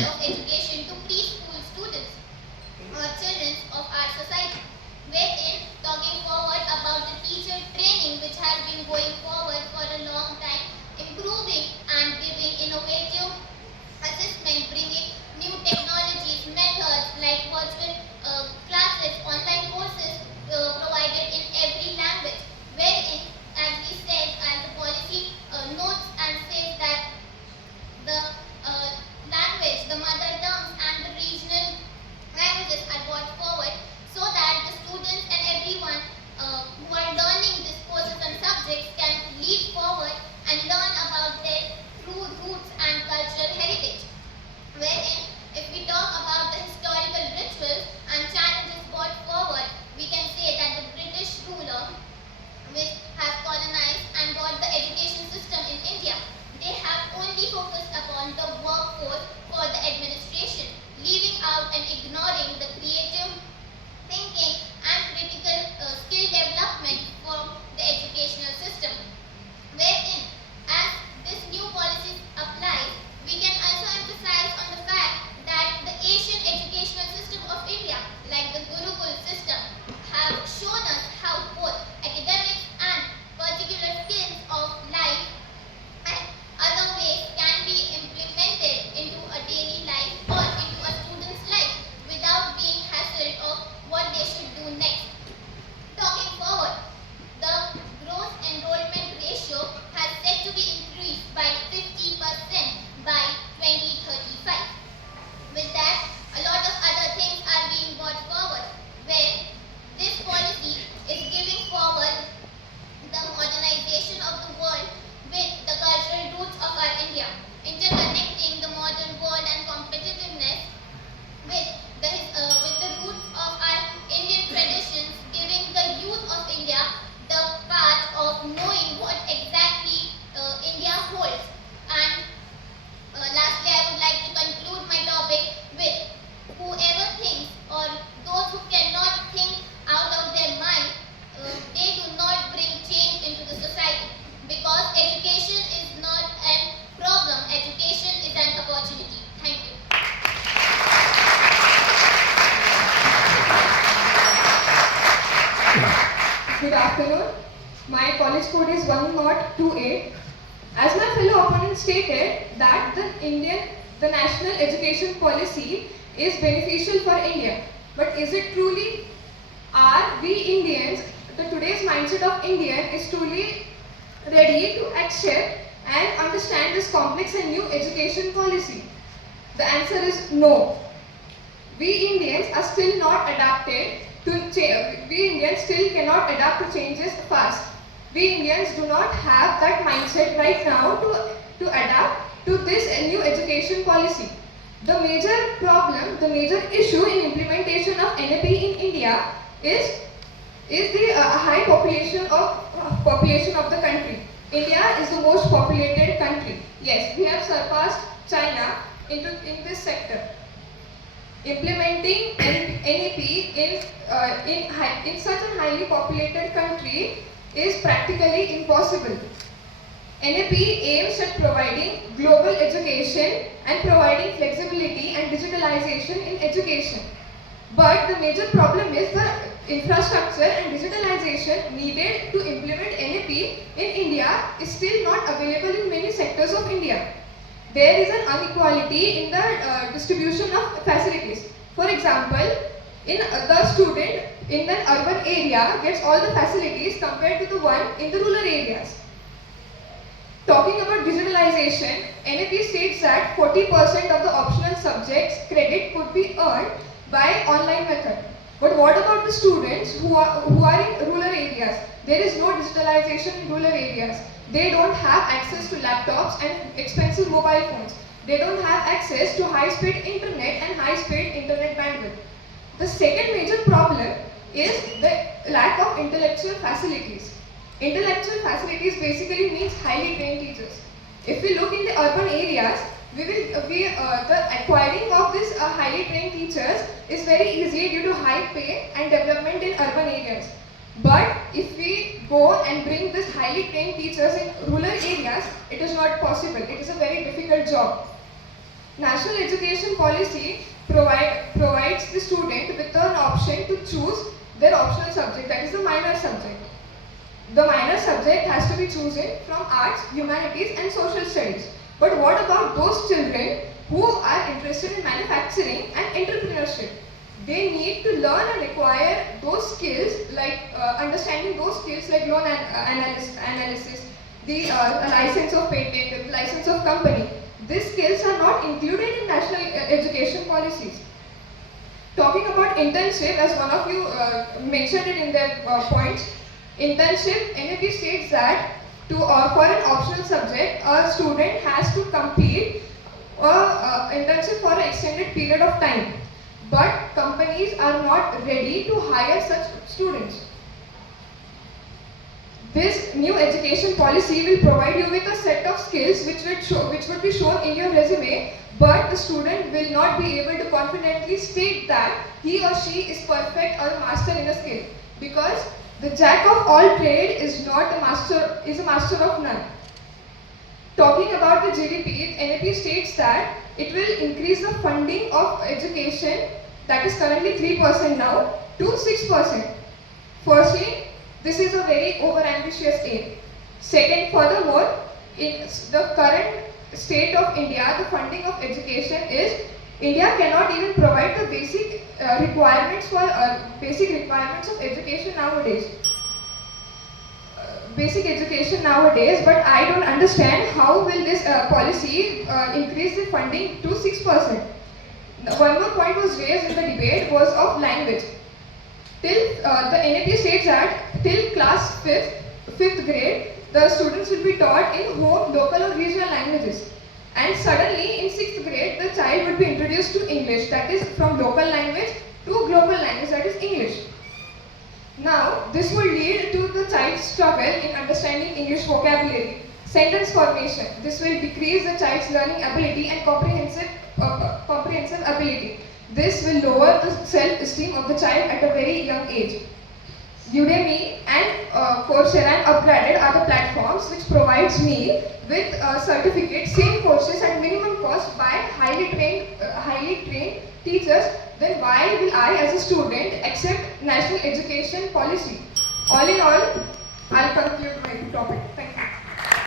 quality of education to preschool students or children of our society. Wherein talking forward about the teacher training which has been going forward for a long time, improving and giving innovative assessment, bringing new technologies, methods like virtual classes, online courses provided in every language. Wherein, as we said, as the policy notes and says that the language, the mother tongues and the regional languages are brought forward so that the students and everyone who are learning these courses and subjects can lead forward and learn about their true roots and cultural heritage. Wherein, if we talk about the historical rituals and challenges brought forward, we can say that the British ruler, which have colonized and brought the education system in India, they have only focused upon the workforce for the administration, leaving out and ignoring the creative thinking and critical skill development for the educational system. Wherein, as this new policy applies, we can also emphasize on the fact that the Asian educational system of India, like the Gurukul system, have shown us how both academics and particular skills of life and other ways can be implemented into a daily life or into a student's life without being hassled of what they should do next. Talking forward, the gross enrollment ratio has set to be increased by 50% by 2035. With that, a lot of other things are being brought forward, where this policy is giving forward the modernization of the world with the cultural roots of our India, interconnecting the modern world and competitiveness with the roots of our Indian traditions, giving the youth of India the path of knowing what exactly India holds. And lastly, I would like to conclude my topic with whoever thinks or those who cannot think out of their mind, they do not bring change into the society, because education is not a problem, education is an opportunity. Thank you. Good afternoon. My college code is 1028. As my fellow opponent stated that the national education policy is beneficial for India. But is it truly? Are we Indians, the today's mindset of Indian is truly ready to accept and understand this complex and new education policy? The answer is no. We Indians are still not adapted to change. We Indians still cannot adapt to changes fast. We Indians do not have that mindset right now to adapt to this new education policy. The major problem, the major issue in implementation of NAP in India is the high population of the country. India is the most populated country. Yes, we have surpassed China in this sector. Implementing NAP in such a highly populated country is practically impossible. NAP aims at providing global education and providing flexibility and digitalization in education. But the major problem is the infrastructure and digitalization needed to implement NAP in India is still not available in many sectors of India. There is an inequality in the distribution of facilities. For example, the student in an urban area gets all the facilities compared to the one in the rural areas. Talking about digitalization, NAP states that 40% of the optional subjects credit could be earned by online method. But what about the students who are in rural areas? There is no digitalization in rural areas. They don't have access to laptops and expensive mobile phones. They don't have access to high-speed internet and high-speed internet bandwidth. The second major problem is the lack of intellectual facilities. Intellectual facilities basically means highly trained teachers. If we look in the urban areas, the acquiring of these highly trained teachers is very easy due to high pay and development in urban areas. But if we go and bring these highly trained teachers in rural areas, it is not possible. It is a very difficult job. National education policy provides the student with an option to choose their optional subject, that is the minor subject. The minor subject has to be chosen from arts, humanities and social studies. But what about those children who are interested in manufacturing and entrepreneurship? They need to learn and acquire those skills like understanding those skills like loan analysis, the license of patent, the license of company. These skills are not included in national education policies. Talking about internship, as one of you mentioned it in their points, internship, NAP states that for an optional subject, a student has to complete an internship for an extended period of time. But companies are not ready to hire such students. This new education policy will provide you with a set of skills which would be shown in your resume, but the student will not be able to confidently state that he or she is perfect or a master in a skill, because the jack of all trade is a master of none. Talking about the GDP, NAP states that it will increase the funding of education, that is currently 3% now, to 6%. Firstly, this is a very overambitious aim. Second, furthermore, in the current state of India, the funding of education is, India cannot even provide the basic requirements of education nowadays. But I don't understand how will this policy increase the funding to 6%. One more point was raised in the debate was of language. Till the NAP states that till class 5th grade, the students will be taught in home, local or regional languages. And suddenly in 6th grade, the child would be introduced to English, that is from local language to global language, that is English. Now, this will lead to the child's struggle in understanding English vocabulary, sentence formation. This will decrease the child's learning ability and comprehensive ability. This will lower the self-esteem of the child at a very young age. Udemy and Coursera and Upgraded are the platforms which provides me with certificates, same courses at minimum cost by highly trained teachers. Then why will I as a student accept national education policy? All in all, I'll conclude my topic. Thank you.